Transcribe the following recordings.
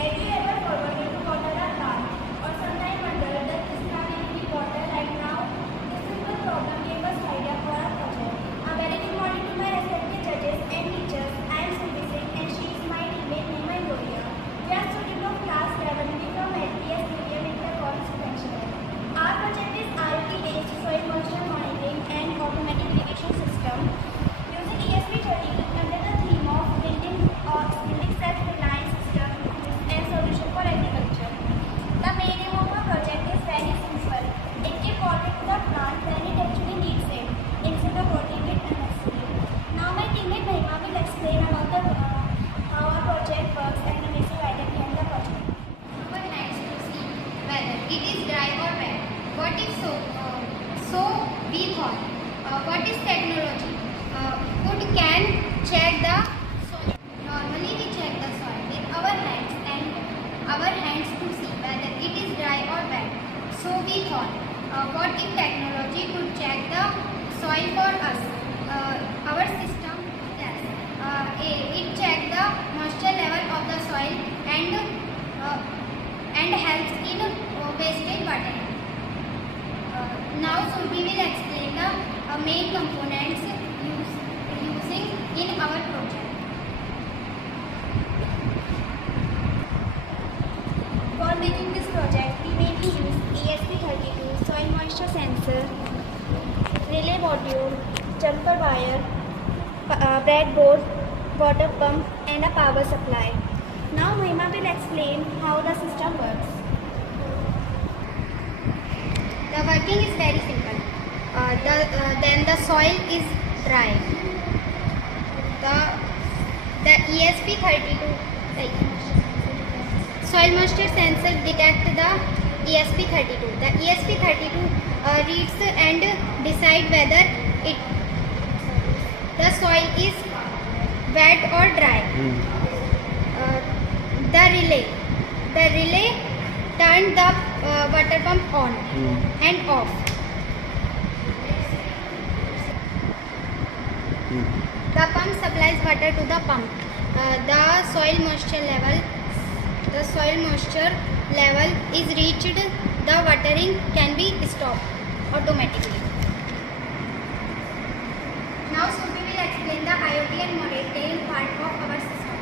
Have you ever forgotten to water a plant or sometime wondered that this plant needs water right now? This simple problem gave us idea for our project. A very good morning to my respected judges and teachers. I am Sylvie Singh and she is my teammate Nima Gloria. We are students of class 11B from LPS Medium Inter College Potential. Our project is IoT based soil moisture monitoring and automatic irrigation system using ESP32 under the theme of building self-reliant system and solution for agriculture. The main aim of our project is very simple. It gives water to the plant when it actually needs it, instead of watering it unnecessarily. Now my teammate Mahima will explain about how our project works and the basic idea behind the project. Our hands to see whether it is dry or wet. What if so? So we thought. What is technology? Food can check the soil. Normally we check the soil with our hands and our hands to see whether it is dry or wet. So we thought. What if technology could check the soil for us? Our system does. It checks the moisture level of the soil and helps in wastage watering. Now Surbi will explain the main components using in our project. For making this project, we mainly use ESP32 soil moisture sensor, relay module, jumper wire, breadboard, water pump and a power supply. Now Mahima will explain how the system works. The working is very simple. Then the soil is dry. The ESP32 soil moisture sensor detect the ESP32. The ESP32 reads and decide whether the soil is wet or dry. The relay turn the water pump on and off. The pump supplies water to the pump. The soil moisture level is reached. The watering can be stopped automatically. Now Subi will explain the IoT and monitoring part of our system.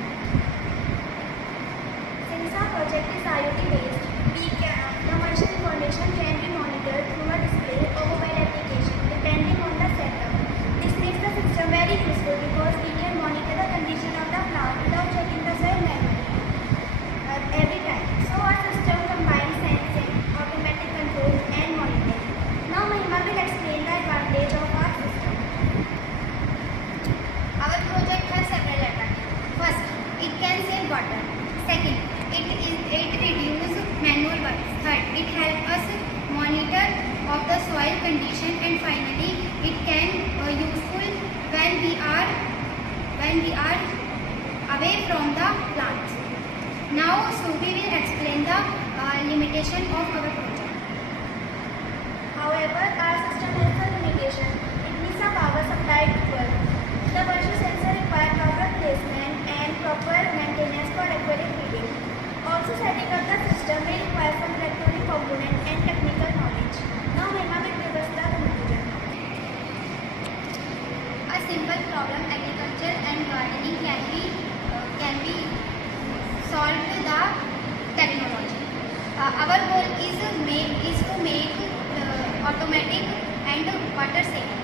Since our project is IoT based, the moisture information can be monitored through a display or mobile application depending on the setup. This makes the system very useful because we can monitor the condition of the plant without checking the soil manually every time. So our system combines sensing, automatic control and monitoring. Now Mahima will explain the advantage of our system. Our project has several advantages. First, it can save water. Second, it reduces manual work. Third, it helps us monitor of the soil condition, and finally, it can useful when we are away from the plants. Now, Subi will explain the limitation of our project. However, our system has a limitation. It needs a power supply to work. The moisture sensor requires proper placement and proper maintenance for accurate reading. Also, setting up the system may require some electronic components and technical knowledge. Now, Mahima will give us the conclusion. A simple problem, agriculture and gardening can be solved with the technology. Our goal is to make automatic and water saving.